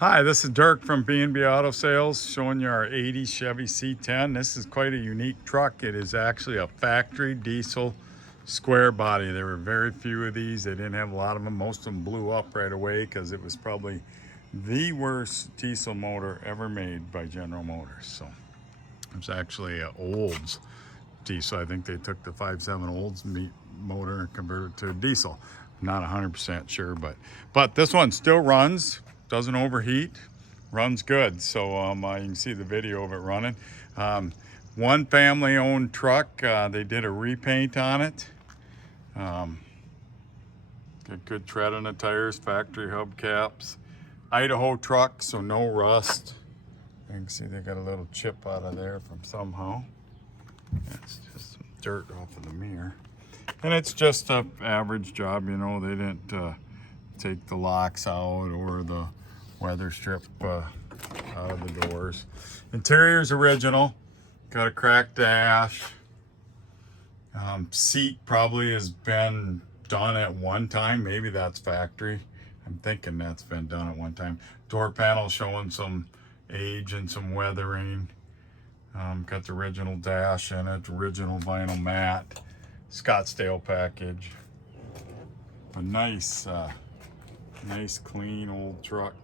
Hi, this is Dirk from B&B Auto Sales showing you our 80 Chevy C10. This is quite a unique truck. It is actually a factory diesel square body. There were very few of these. They didn't have a lot of them. Most of them blew up right away because it was probably the worst diesel motor ever made by General Motors. So it's actually an Olds diesel. I think they took the 5.7 Olds motor and converted it to a diesel. I'm not 100% sure, but this one still runs. Doesn't overheat, runs good. So you can see the video of it running. One family-owned truck. They did a repaint on it. Got good tread on the tires, factory hubcaps. Idaho truck, so no rust. You can see they got a little chip out of there from somehow. That's just some dirt off of the mirror. And it's just an average job, you know. They didn't take the locks out or the weather strip out of the doors. Interior's original. Got a cracked dash. Seat probably has been done at one time. Maybe that's factory. I'm thinking that's been done at one time. Door panel showing some age and some weathering. Got the original dash in it, original vinyl mat, Scottsdale package. A nice clean old truck.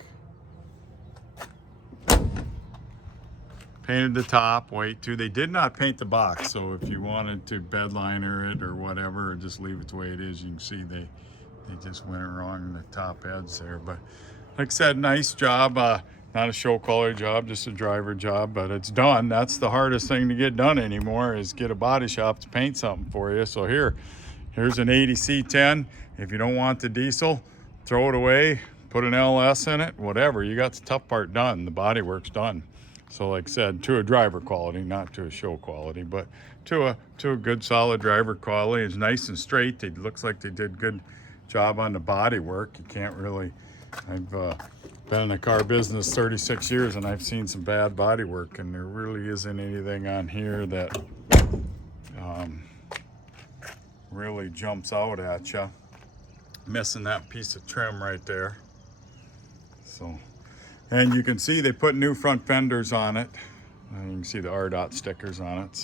Painted the top white too. They did not paint the box, so if you wanted to bed liner it or whatever, or just leave it the way it is, you can see they just went wrong in the top heads there. But like I said, nice job. Not a show quality job, just a driver job, but it's done. That's the hardest thing to get done anymore, is get a body shop to paint something for you. So here's an 80 C10. If you don't want the diesel, throw it away, put an LS in it, whatever. You got the tough part done. The body work's done. So like I said, to a driver quality, not to a show quality, but to a good solid driver quality. It's nice and straight. It looks like they did good job on the body work. You can't really, I've been in the car business 36 years and I've seen some bad body work, and there really isn't anything on here that really jumps out at you. Missing that piece of trim right there. So, and you can see they put new front fenders on it. You can see the RDOT stickers on it.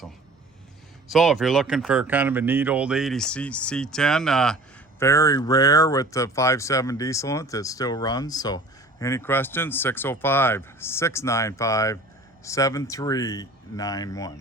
So if you're looking for kind of a neat old 80 C10, very rare with the 5.7 diesel in it that still runs. So any questions? 605-695-7391.